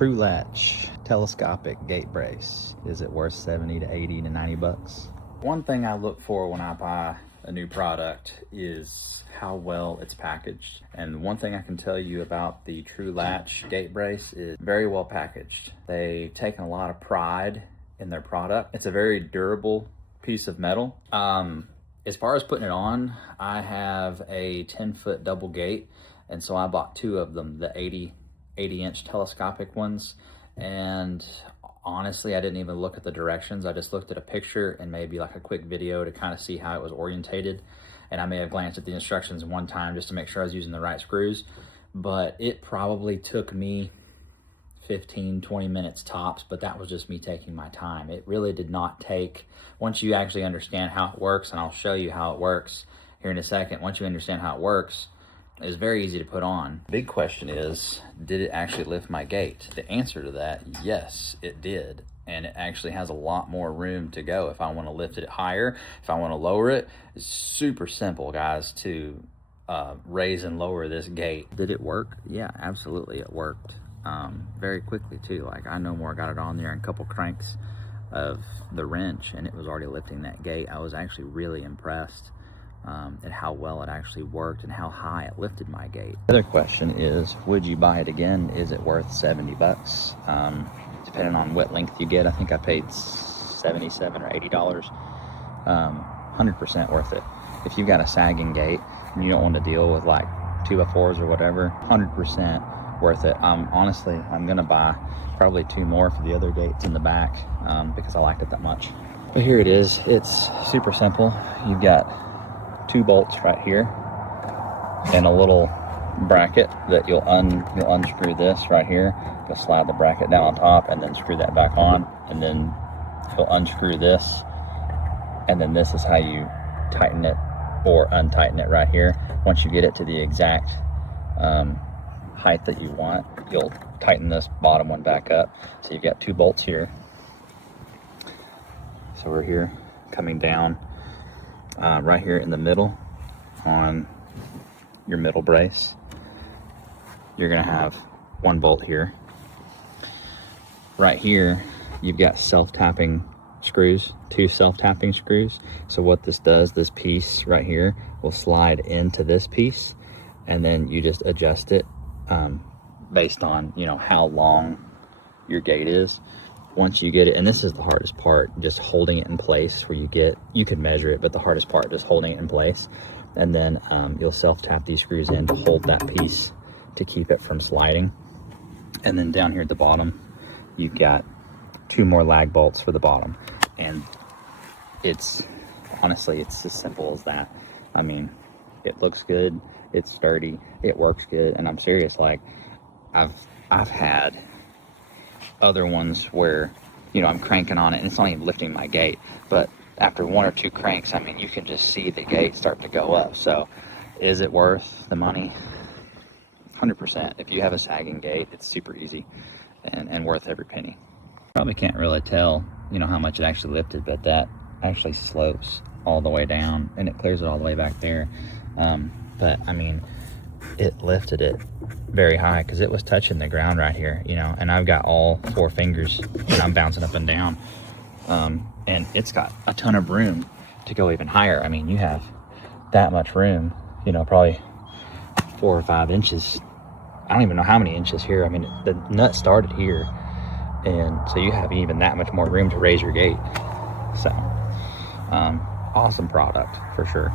True Latch Telescopic Gate Brace. Is it worth 70 to 80 to 90 bucks? One thing I look for when I buy a new product is how well it's packaged. And one thing I can tell you about the True Latch Gate Brace is very well packaged. They've taken a lot of pride in their product. It's a very durable piece of metal. As far as putting it on, I have a 10-foot double gate, and so I bought two of them, the 80-inch telescopic ones. And honestly, I didn't even look at the directions. I just looked at a picture and maybe like a quick video to kind of see how it was orientated. And I may have glanced at the instructions one time just to make sure I was using the right screws. But it probably took me 15-20 minutes tops, but that was just me taking my time. It really did not take, once you actually understand how it works, and I'll show you how it works here in a second. Once you understand how it works, it's very easy to put on. Big question is, did it actually lift my gate? The answer to that, yes, it did. And it actually has a lot more room to go if I want to lift it higher, if I want to lower it. It's super simple, guys, to raise and lower this gate. Did it work? Yeah, absolutely, it worked. Very quickly too. Like, I no more got it on there in a couple cranks of the wrench and it was already lifting that gate. I was actually really impressed at how well it actually worked and how high it lifted my gate. The other question is, would you buy it again? Is it worth 70 bucks? Depending on what length you get, I think I paid $77 or $80. 100% worth it. If you've got a sagging gate and you don't want to deal with like 2x4s or whatever, 100% worth it. Honestly, I'm gonna buy probably two more for the other gates in the back because I liked it that much. But here it is. It's super simple. You've got two bolts right here and a little bracket that you'll unscrew this right here. You'll slide the bracket down on top and then screw that back on, and then you'll unscrew this, and then this is how you tighten it or untighten it right here. Once you get it to the exact height that you want, you'll tighten this bottom one back up. So you've got two bolts here. So we're here coming down right here in the middle on your middle brace. You're gonna have one bolt here. Right here, you've got self-tapping screws, two self-tapping screws. So what this does, this piece right here will slide into this piece, and then you just adjust it based on, you know, how long your gate is. Once you get it, and this is the hardest part, just holding it in place, where you can measure it, but the hardest part, just holding it in place. And then you'll self-tap these screws in to hold that piece to keep it from sliding. And then down here at the bottom, you've got two more lag bolts for the bottom. And it's, honestly, it's as simple as that. I mean, it looks good, it's sturdy, it works good, and I'm serious, like, I've had other ones where, you know, I'm cranking on it and it's not even lifting my gate, but after one or two cranks, I mean, you can just see the gate start to go up. So is it worth the money? 100%. If you have a sagging gate, it's super easy and worth every penny. Probably can't really tell, you know, how much it actually lifted, but that actually slopes all the way down and it clears it all the way back there. But I mean, it lifted it very high because it was touching the ground right here, you know, and I've got all four fingers and I'm bouncing up and down. And it's got a ton of room to go even higher. I mean, you have that much room, you know, probably 4 or 5 inches. I don't even know how many inches here. I mean, the nut started here, and so you have even that much more room to raise your gate. So awesome product for sure.